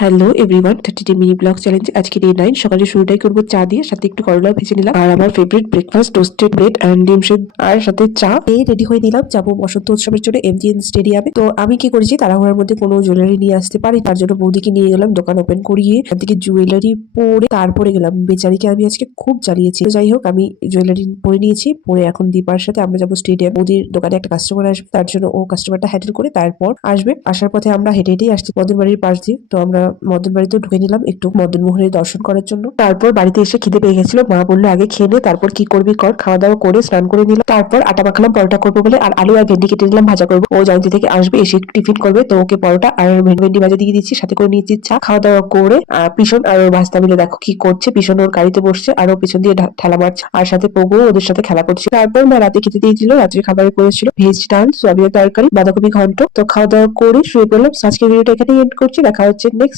Hello everyone, 30 mini blog challenge আজকে day 9। সকালে শুরুটাই করবো চা দিয়ে, সাথে একটু করলা ভেজে নিলাম আর আমার favourite breakfast toasted bread and ডিম সেদ্ধ আর সাথে চা এই রেডি হয়ে নিলাম। যাবো বসন্ত উৎসবের জন্য এমজিএন স্টেডিয়ামে। তো আমি কি করেছি, তাড়াহুড়ার মধ্যে কোনো জুয়েলারি নিয়ে আসতে পারি, তার জন্য বৌদিকে নিয়ে গেলাম দোকান ওপেন করিয়ে, ওখান থেকে জুয়েলারি পরে তারপরে গেলাম। বেচারিকে আমি আজকে খুব জ্বালিয়েছি। তো যাই হোক, আমি জুয়েলারি পরে নিয়েছি, পরে এখন দীপার সাথে আমরা যাবো স্টেডিয়াম। বৌদির দোকানে একটা কাস্টমার আসবে, তার জন্য ও কাস্টমারটা হ্যান্ডেল করে তারপর আসবে। আসার পথে আমরা হেঁটে হেঁটেই আসছি মদন বাড়ির পাশ দিয়ে। তো আমরা মদন বাড়িতে ঢুকে নিলাম একটু মদন মোহনের দর্শন করার জন্য। তারপর বাড়িতে এসে খিদে পেয়ে গেছিল, মা বললো আগে খেয়ে নে, তারপর কি করবি কর। খাওয়া দাওয়া করে স্নান করে নিলাম, তারপর আটা মাখলাম পরোটা করবো বলে, আর আলু আর ভেন্ডি কেটে নিলাম ভাজা করবো। ও জানতি থেকে আসবে, এসে একটু টিফিন করবে, তো ওকে পরোটা আর ভেন্ডি ভাজা দিয়ে দিচ্ছি, সাথে করে নিয়েছি চা। খাওয়া দাওয়া করে পিছন আর ওর ভাস্তা মিলে দেখো কি করছে। পিছন ওর গাড়িতে বসছে আর ও পিছন দিয়ে ঠেলা মারছে, আর সাথে পোগো ওদের সাথে খেলা করছে। তারপর মা রাতে খেতে দিয়েছিল, রাত্রে খাবারে করেছিল ভেজ ডাল, সোয়াবিনের তরকারি, বাঁধাকপি ঘন্ট। তো খাওয়া দাওয়া করে শুয়ে পড়লাম। আজকের ভিডিওটা এখানেই এন্ড করছি, দেখা হচ্ছে নেক্সট